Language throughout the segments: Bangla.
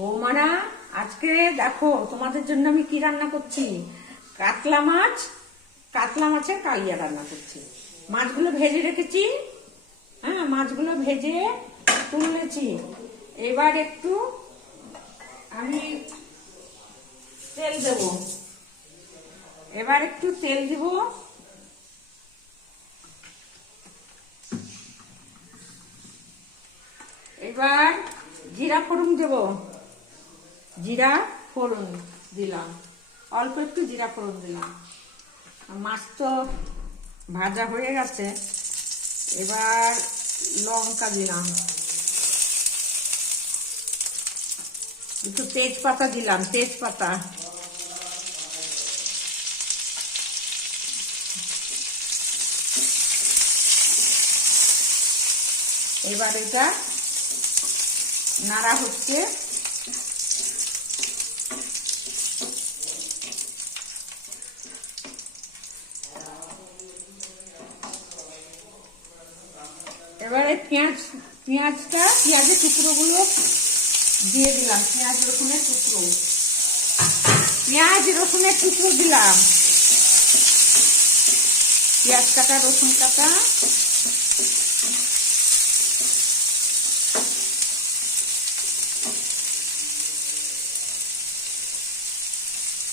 বৌমারা, আজকে দেখো তোমাদের জন্য আমি কি রান্না করছি। কাতলা মাছের কালিয়া রান্না করছি। মাছগুলো ভেজে রেখেছি। হ্যাঁ, মাছগুলো ভেজে তুলেছি। এবার একটু আমি তেল দেব। এবার একটু তেল দিব। এবার জিরা ফোড়ন দেব। জিরা ফোড়ন দিলাম, অল্প একটু জিরা ফোড়ন দিলাম। মাছ তো ভাজা হয়ে গেছে। এবার লঙ্কা দিলাম, একটু তেজপাতা দিলাম, তেজপাতা। এবার এটা নাড়া হচ্ছে। এবারে পেঁয়াজের টুকরোগুলো দিয়ে দিলাম। পেঁয়াজ রসুনের টুকরো দিলাম। পেঁয়াজ কাটা, রসুন কাটা।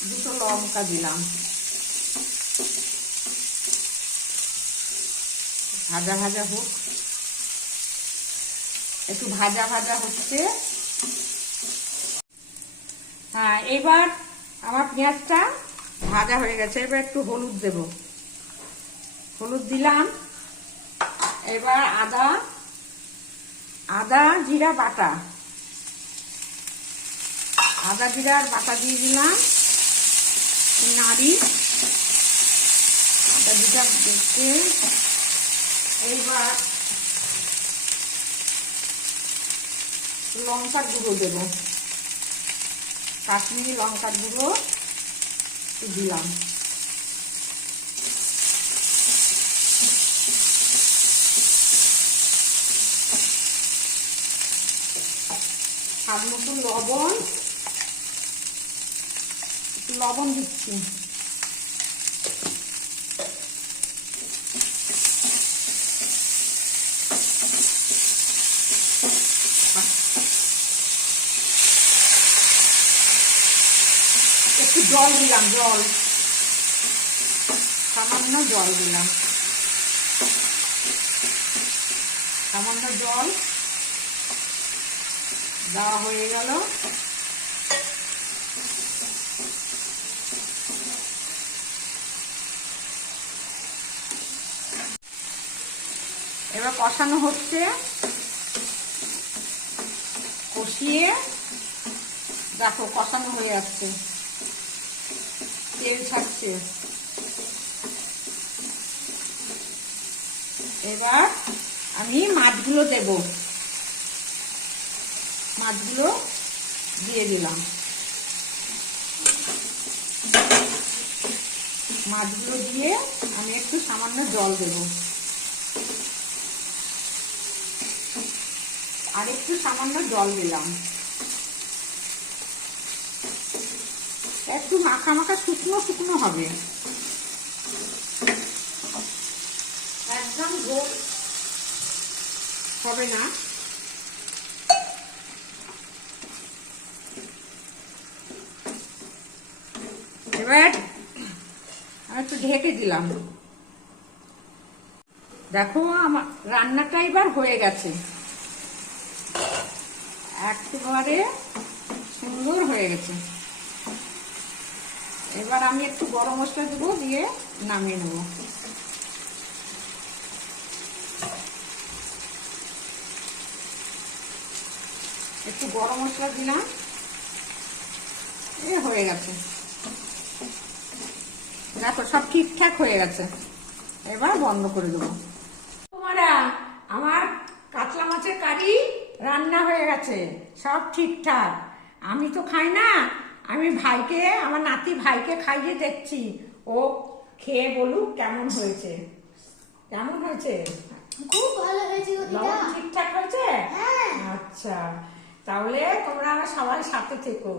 দুটো লঙ্কা দিলাম। ভাজা ভাজা হোক, একটু ভাজা ভাজা হচ্ছে। হ্যাঁ, এবার আমার পেঁয়াজটা ভাজা হয়ে গেছে। এবার একটু হলুদ দেব। হলুদ দিলাম। এবার আদা জিরা বাটা, আদা জিরার বাটা দিয়ে দিলাম। নাড়ি আদা জিরা দিতে। এইবার লঙ্কার গুঁড়ো দেব। কাশ্মীরি লঙ্কার গুঁড়ো দিলাম। স্বাদ মতো লবণ দিচ্ছি। একটু জল দিলাম, সামান্য জল দিলাম। সামান্য জল দেওয়া হয়ে গেল। এবার কষানো হচ্ছে। কষিয়ে দেখো কষানো হয়ে যাচ্ছে, তেল ছাড়ছে। এবার আমি মাছগুলো দেব। মাছগুলো দিয়ে দিলাম। মাছগুলো দিয়ে আমি একটু সামান্য জল দেব। আর একটু সামান্য জল দিলাম। একটু মাখা মাখা শুকনো শুকনো হবে, একদম ঝোল হবে না। এবার আমি একটু ঢেকে দিলাম। দেখো আমার রান্নাটা এবার হয়ে গেছে, একেবারে সুন্দর হয়ে গেছে। এবার আমি একটু গরম মশলা দেবো, দিয়ে নামিয়ে নেব। একটু গরম মশলা দিলাম, হয়ে গেছে। দেখো সব ঠিকঠাক হয়ে গেছে। এবার বন্ধ করে দেবো। তোমারা, আমার কাতলা মাছের কারি রান্না হয়ে গেছে, সব ঠিকঠাক। আমি তো খাই না, আমি আমার নাতি ভাইকে খাইয়ে দেখছি। ও খেয়ে বলুক কেমন হয়েছে। কেমন হয়েছে? খুব ভালো হয়েছে। লবণ ঠিকঠাক হয়েছে? হ্যাঁ। আচ্ছা, তাহলে তোমরা আমার সবাই সাথে থেকো।